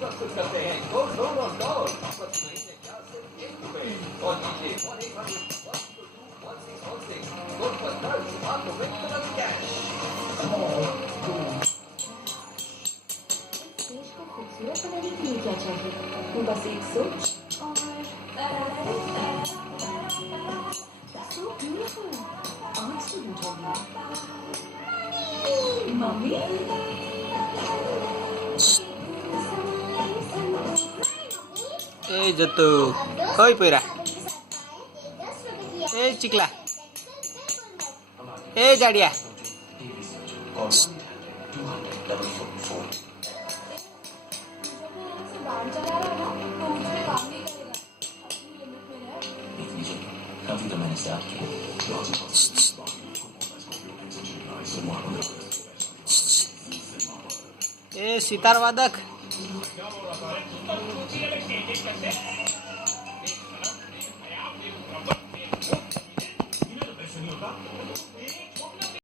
प्रस्तुत करते हैं गोल गोल और गोल और नीचे 1-800-122-1616 गोल पर दर्ज आपको विन तुरंत कैश। देश को खूबसूरत बनाने के लिए क्या चाहिए? वो बस एक सोच और so beautiful. आज से बुझेगी मम्मी। ए जतु ओय पैरा ए चिकला ए जाडिया ए सितार वादक